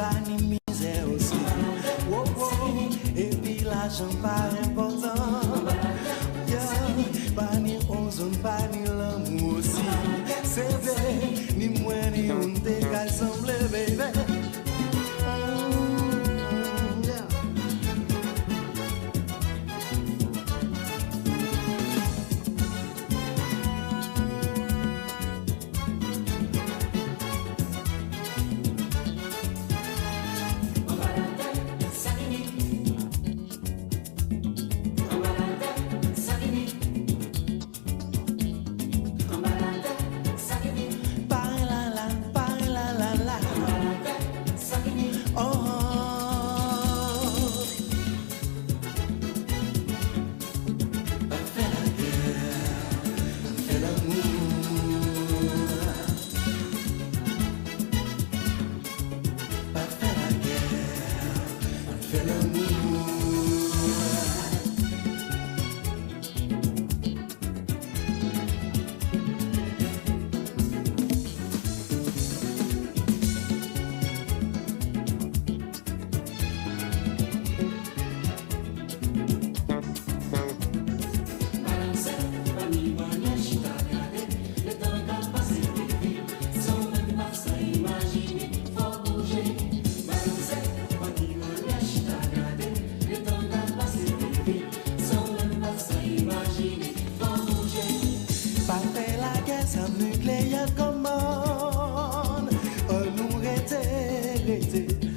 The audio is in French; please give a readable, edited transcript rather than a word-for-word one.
pas ni misère aussi. Oh, oh, et puis l'argent pas important. Yeah, pas ni ozone, pas ni l'amour aussi. C'est vrai, ni moi ni on t'égale semble, baby. Nucléaire commande, nous rete.